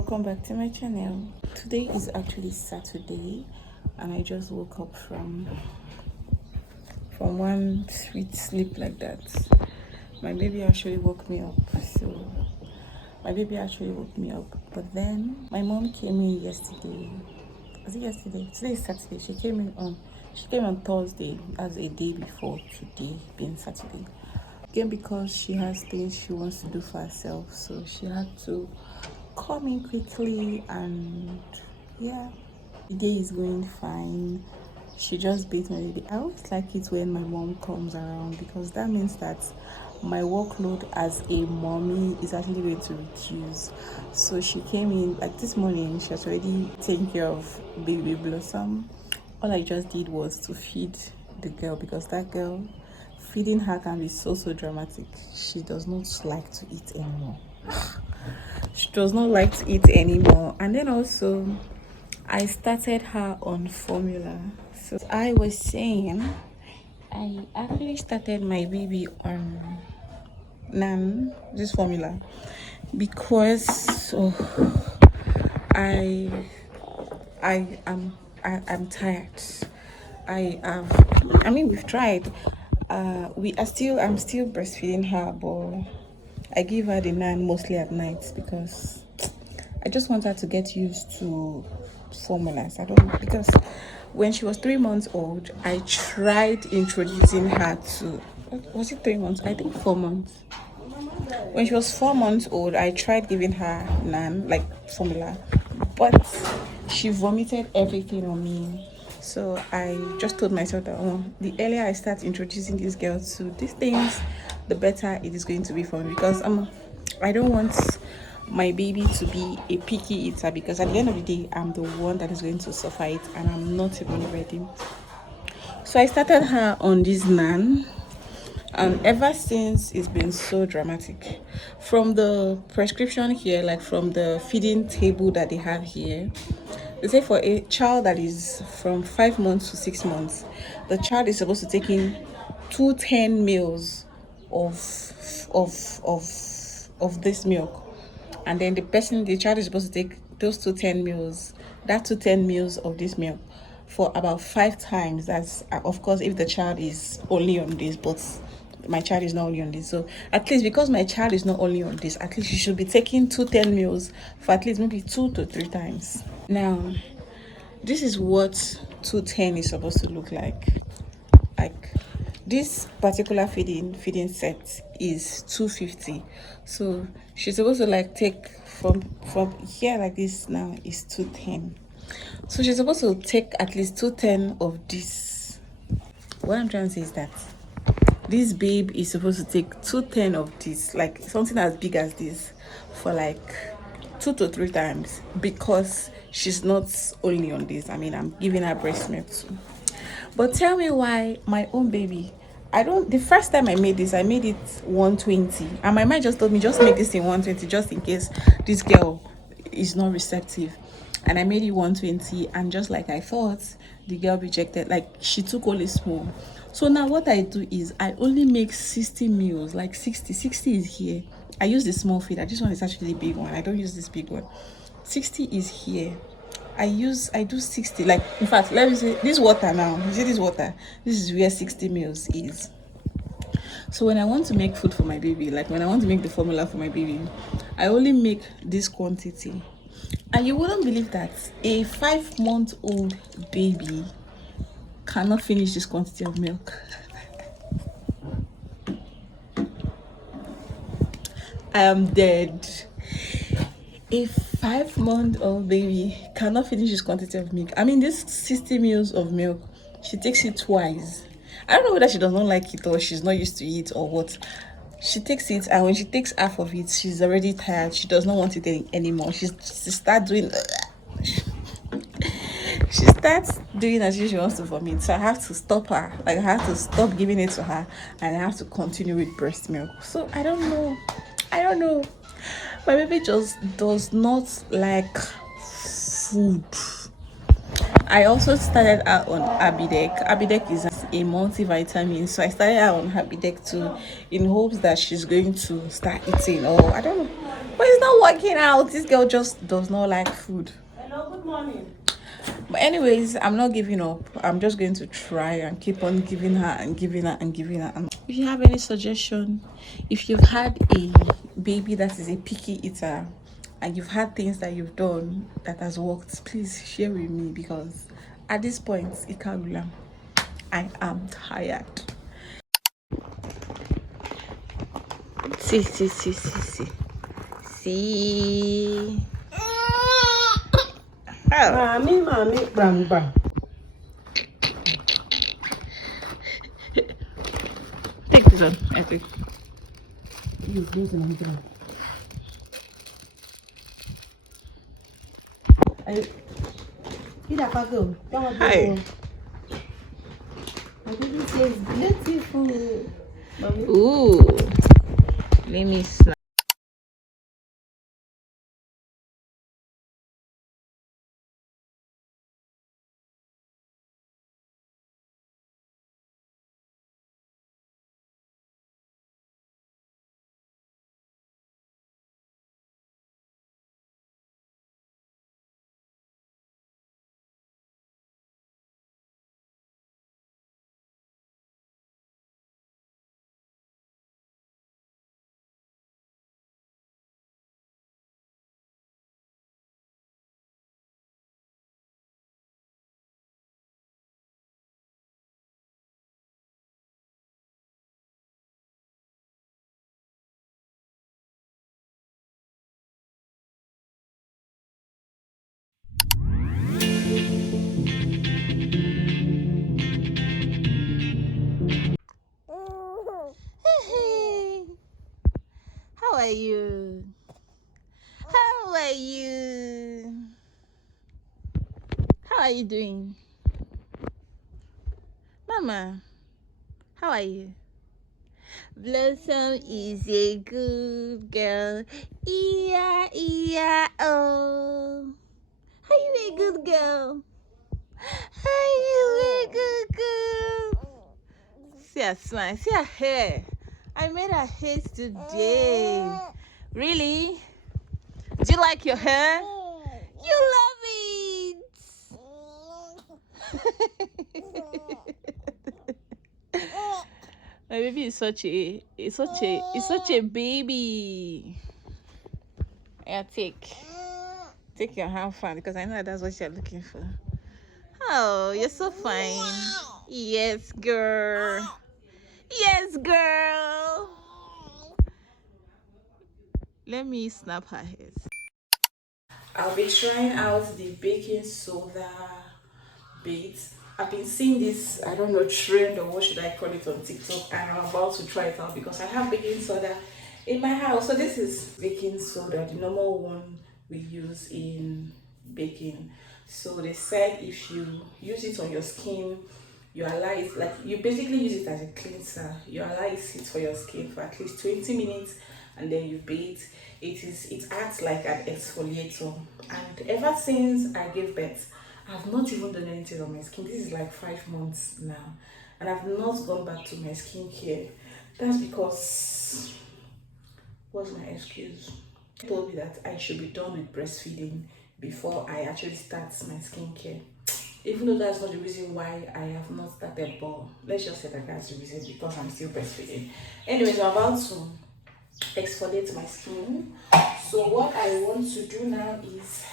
welcome back to my channel. Today is actually Saturday and I just woke up from one sweet sleep like that. My baby actually woke me up. But then my mom came in yesterday. Was it yesterday? Today is Saturday. She came on Thursday as a day before today being Saturday. Again, because she has things she wants to do for herself, so she had to come in quickly. And yeah, the day is going fine. She just bathed my baby. I always like it when my mom comes around because that means that my workload as a mommy is actually going to reduce. So she came in like this morning. She has already taken care of baby Blossom. All I just did was to feed the girl because that girl, feeding her can be so dramatic. She does not like to eat anymore. She does not like to eat anymore. And then also I started her on formula. So I was saying I actually started my baby on Nan, this formula, because I'm tired. We've tried. I'm still breastfeeding her, but I give her the Nan mostly at night because I just want her to get used to formulas. Because when she was 3 months old, I tried introducing her to, was it 3 months? I think 4 months. When she was 4 months old, I tried giving her Nan, like formula, but she vomited everything on me. So I just told myself that the earlier I start introducing this girl to these things, the better it is going to be for me, because I don't want my baby to be a picky eater, because at the end of the day, I'm the one that is going to suffer it, and I'm not even ready. So I started her on this Nan, and ever since it's been so dramatic. From the prescription here, like from the feeding table that they have here, they say for a child that is from 5 months to 6 months, the child is supposed to take in 210 mils of this milk. And then the child is supposed to take those 210 mils, that 210 mils of this milk for about 5 times. That's of course if the child is only on this, but my child is not only on this. So at least because my child is not only on this, at least she should be taking 210 mils for at least maybe 2 to 3 times. Now, this is what 210 is supposed to look like. Like this particular feeding set is 250. So she's supposed to like take from here like this. Now is 210. So she's supposed to take at least 210 of this. What I'm trying to say is that this babe is supposed to take 210 of this, like something as big as this, for like 2 to 3 times, because she's not only on this. I'm giving her breast milk too. But tell me why my own baby, the first time I made this, I made it 120, and my mind just told me just make this in 120 just in case this girl is not receptive. And I made it 120, and just like I thought, the girl rejected. Like she took only small. So now what I do is I only make 60 meals, like 60 is here. I use the small feeder. This one is actually the big one. I don't use this big one. 60 is here. I do 60. Like, in fact, let me see this water now. You see this water? This is where 60 meals is. So when I want to make food for my baby, like when I want to make the formula for my baby, I only make this quantity. And you wouldn't believe that a 5-month-old baby cannot finish this quantity of milk. I am dead. A 5-month-old baby cannot finish this quantity of milk. This 60 mils of milk, she takes it twice. I don't know whether she does not like it or she's not used to it or what. She takes it, and when she takes half of it, she's already tired. She does not want it anymore. She starts doing she starts doing as if she wants to vomit. So I have to stop her. Like I have to stop giving it to her, and I have to continue with breast milk. So I don't know. My baby just does not like food. I also started out on Abidec. Abidec is a multivitamin, so I started out on Abidec too, in hopes that she's going to start eating. Or I don't know. But it's not working out. This girl just does not like food. Hello, good morning. But anyways, I'm not giving up. I'm just going to try and keep on giving her and giving her and giving her. And if you have any suggestion, if you've had a baby that is a picky eater and you've had things that you've done that has worked, please share with me, because at this point, Ikagula, I am tired. See, see, see, see, see. See. Oh. Mommy, bang, bang. Take this one, I think. You losing on ground. Hi. My baby says beautiful. Mommy. Ooh. Let me snap. Hey, how are you? How are you? How are you doing? Mama, how are you? Blossom is a good girl. Oh. Are you a good girl? Are you a good girl? See her smile. See her hair. I made her hair today. Really? Do you like your hair? You love it. My baby is such a baby. Yeah, take your hand fan, because I know that's what you're looking for. Oh, you're so fine. Yes, girl. Yes, girl. Let me snap her head. I'll be trying out the baking soda bait. I've been seeing this, I don't know, trend or what should I call it, on TikTok, and I'm about to try it out because I have baking soda in my house. So this is baking soda, the normal one we use in baking. So they said if you use it on your skin, you allow it, like you basically use it as a cleanser. You allow it sit for your skin for at least 20 minutes and then you bathe. It acts like an exfoliator. And ever since I gave birth, I've not even done anything on my skin. This is like 5 months now, and I've not gone back to my skincare. That's because, what's my excuse? They told me that I should be done with breastfeeding before I actually start my skincare. Even though that's not the reason why I have not started, but let's just say that that's the reason, because I'm still breastfeeding. Anyways, I'm about to exfoliate my skin. So what I want to do now is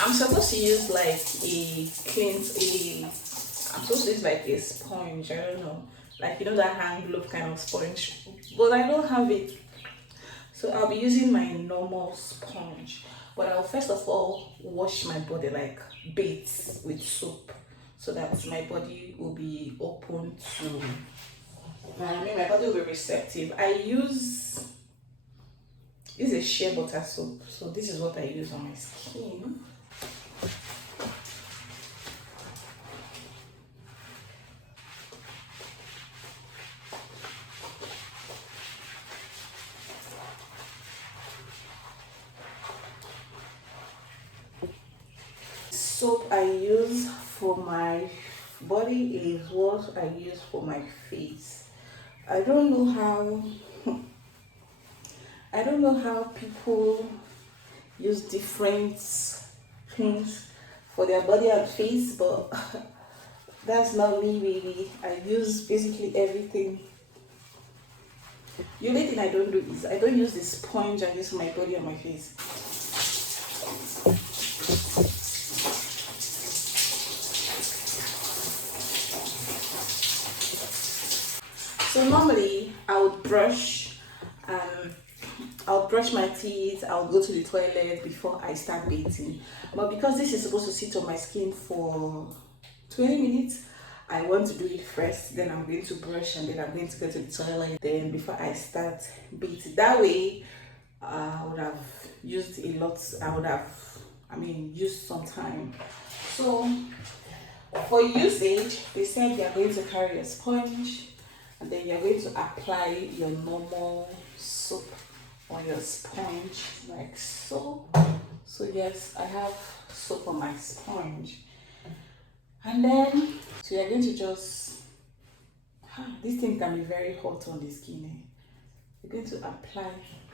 I'm supposed to use like I'm supposed to use like a sponge, I don't know, like you know that hand glove kind of sponge, but I don't have it. So I'll be using my normal sponge, but I'll first of all wash my body, like bathe with soap, so that my body will be open to, I mean my body will be receptive. I use, this is shea butter soap, so this is what I use on my skin. Soap I use for my body is what I use for my face. I don't know how I don't know how people use different things for their body and face, but that's not me really. I use basically everything. The only thing I don't do is I don't use the sponge and use my body and my face. So normally I would brush, I'll brush my teeth, I'll go to the toilet before I start bathing. But because this is supposed to sit on my skin for 20 minutes, I want to do it first, then I'm going to brush and then I'm going to go to the toilet then before I start bathing. That way, I would have used a lot, used some time. So, for usage, they said you're going to carry a sponge and then you're going to apply your normal soap on your sponge like so. So yes, I have soap on my sponge. And then, so you're going to just, this thing can be very hot on the skin. You're going to apply,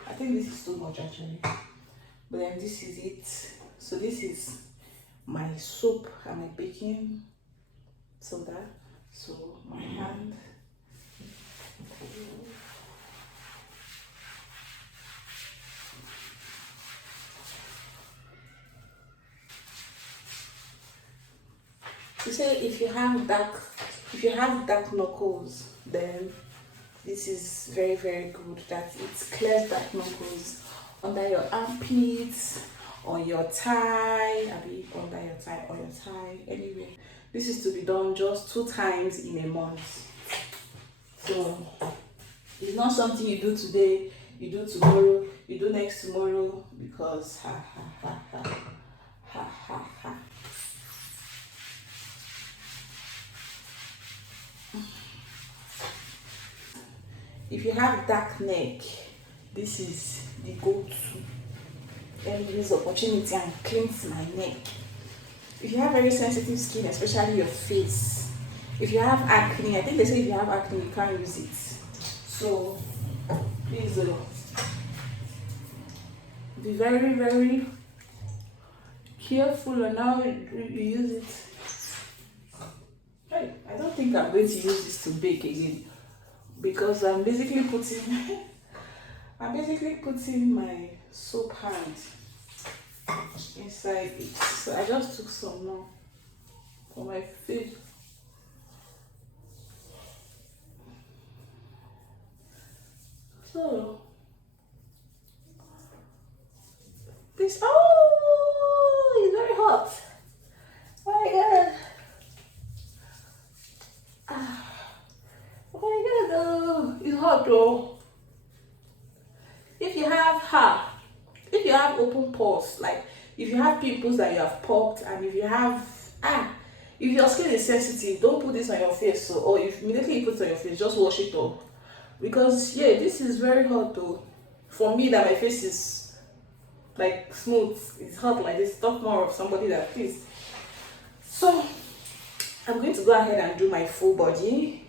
I think this is too much actually, but then this is it. So this is my soap and my baking soda. So my hand. You say if you have dark knuckles, then this is very, very good. That it clears dark knuckles under your armpits, on your thigh, under your thigh, or your thigh, anyway. This is to be done just 2 times in a month. So it's not something you do today, you do tomorrow, you do next tomorrow, because ha ha ha ha ha ha ha. If you have dark neck, this is the go-to. Let me use the opportunity and cleanse my neck. If you have very sensitive skin, especially your face, if you have acne, I think they say if you have acne, you can't use it. So please be very, very careful on how you use it. Hey, I don't think I'm going to use this to bake again, because I'm basically putting my soap hand inside it. So I just took some more for my face. So this, oh, it's very hot. Oh my god. Oh my god, oh, it's hot though. If you have open pores, like if you have pimples that you have popped, and if you have if your skin is sensitive, don't put this on your face. So, or if immediately you put it on your face, just wash it off, because yeah, this is very hot though. For me, that my face is like smooth, it's hot like this. Talk more of somebody that please. So I'm going to go ahead and do my full body,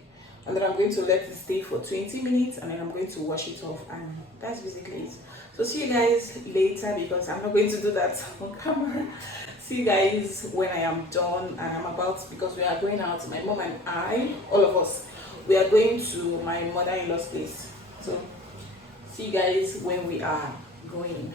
and then I'm going to let it stay for 20 minutes, and then I'm going to wash it off, and that's basically it. So see you guys later, because I'm not going to do that on camera. See you guys when I am done, and I'm about, because we are going out, my mom and I, all of us, we are going to my mother-in-law's place. So see you guys when we are going.